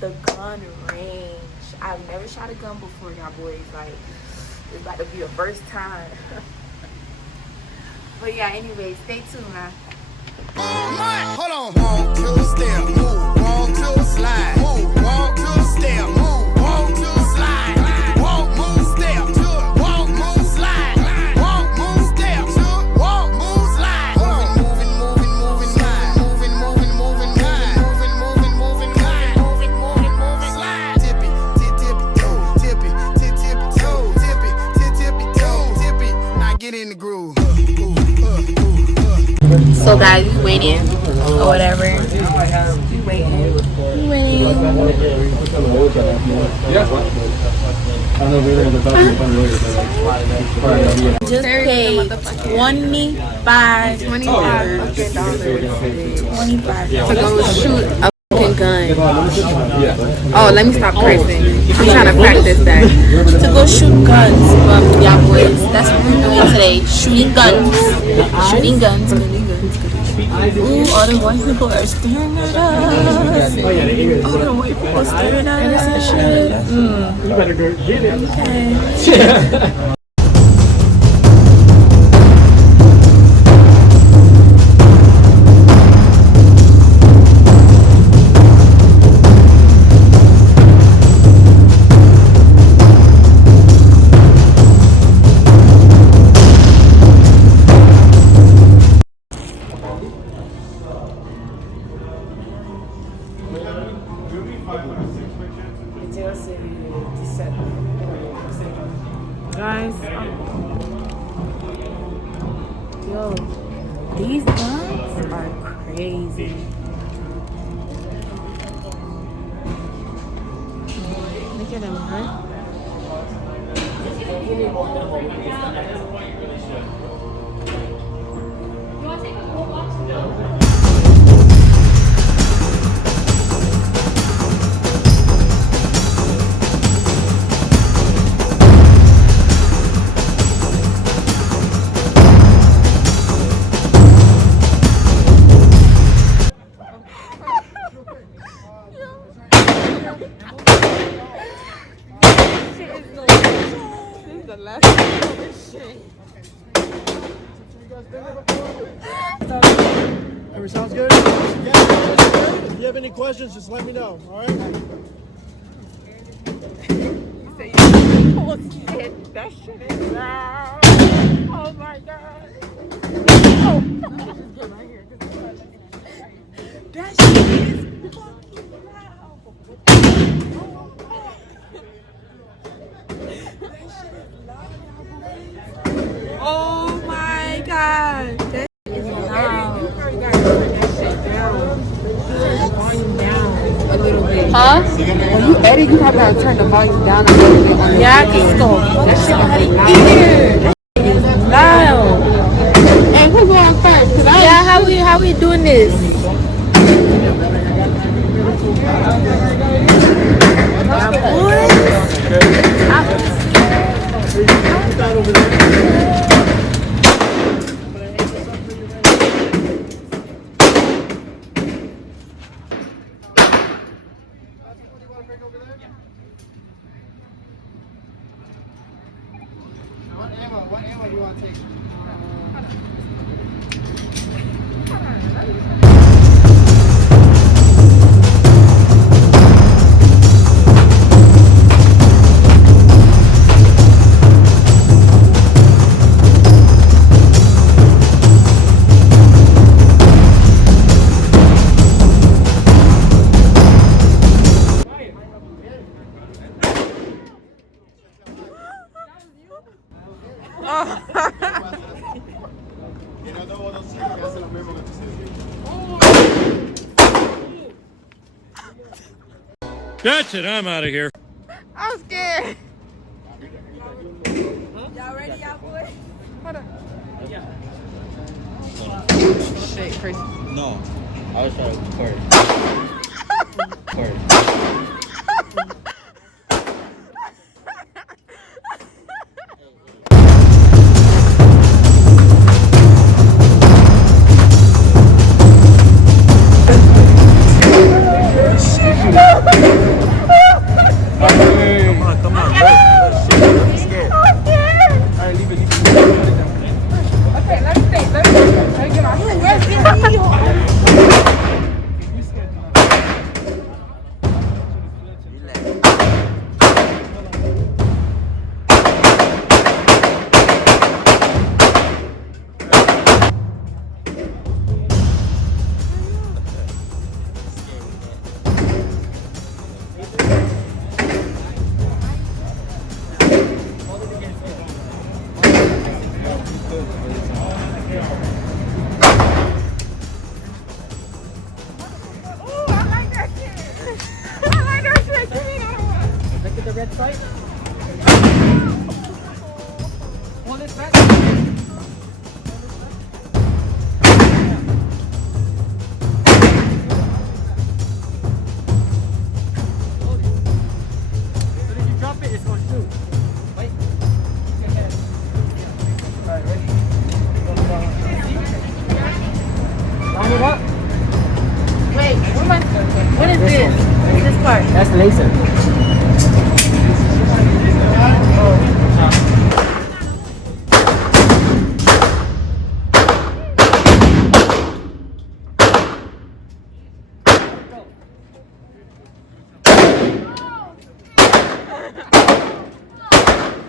the gun range. I've never shot a gun before, y'all boys. Like, it's about to be the first time. But yeah, anyway, stay tuned, man. Hold on. Walk to the step, move, walk to the slide, move, walk to the step, move, walk to the slide, walk, move, step, to it, walk, move, slide, walk, move, step, to it, walk, move, slide. Moving, slide, moving, slide, tippy, toe, tippy, toe, tippy, toe, tippy. Now get in the groove. So guys, we waiting or whatever. We waiting. Just paid $25 to go shoot a fucking gun. Oh, let me stop cursing. I'm trying to practice that. To go shoot guns. Well, y'all boys, that's what we're doing today. Shooting guns. Shooting guns. Ooh, all the white people are staring at us. All the white people are staring at us and shit. You better go get it. Okay. Guys, yo, these guns are crazy. Look at them, huh? Everything sounds good? Yeah. If you have any questions, just let me know, all right? Oh shit, that shit is loud. Oh my god. Oh. That shit is fucking loud. That shit is loud, y'all. Oh my god. That shit is loud. You probably gotta turn that shit down. Volume down a little bit. Huh? When you edit, you probably gotta turn the volume down a little bit. Yeah, cause it's going that shit out of here. That shit is loud. And who's going first? Yeah, how we doing this? What ammo do you want to take? That's it, I'm out of here. I'm scared. Y'all ready, y'all boys? Hold on. Shit, crazy. No, I was trying to record. Shit. red side. Hold it back. It's going to shoot. Wait. Keep your head. Alright, ready? Line it up. Wait, what is this? This part? That's the laser.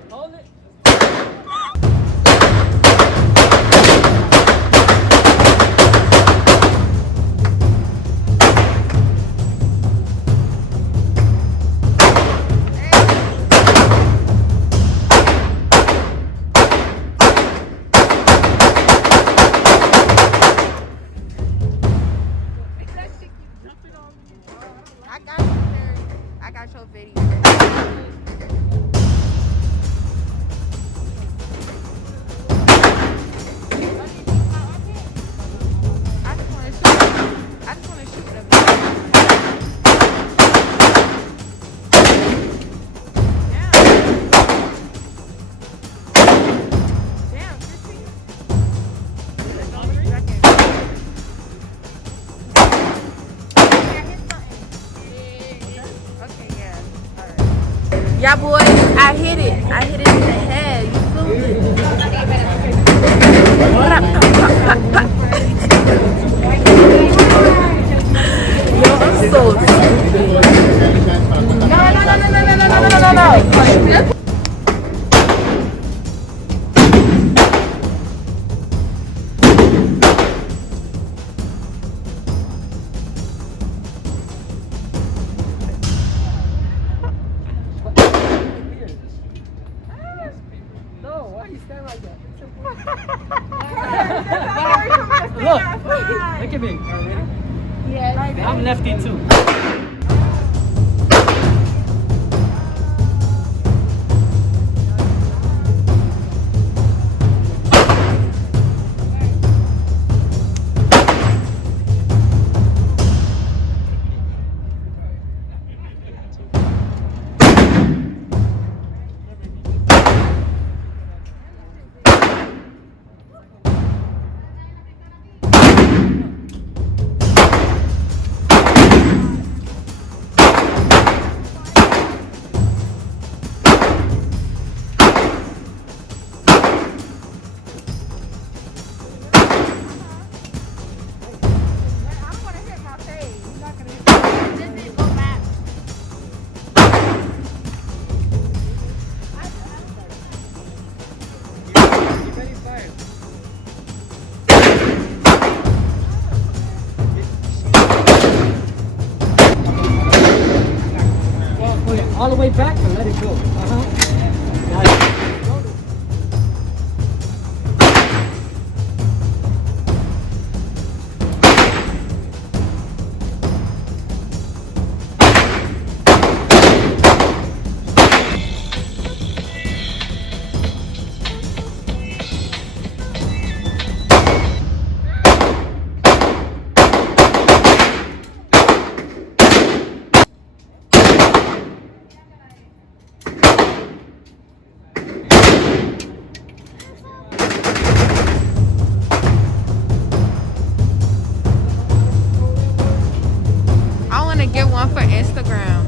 Hold it. I got your video. I just want to shoot the Damn, 15. Okay, yeah. Alright. Yeah, boys, I hit it. I hit it in the head. You feel me? What up? Yo, I'm so No. No, why you stand like that? Look at me. Yes. I'm lefty too. All the way back and let it go. Nice. I want to get one for Instagram.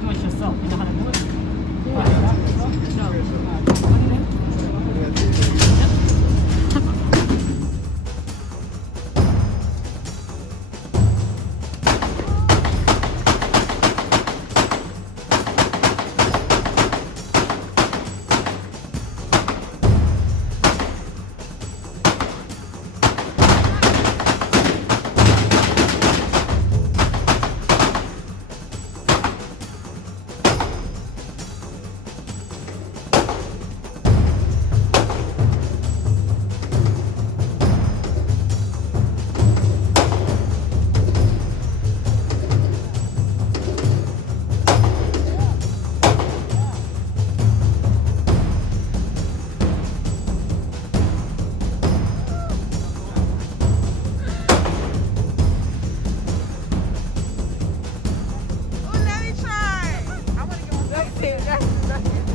Do it yourself. You know how to do it? That's it.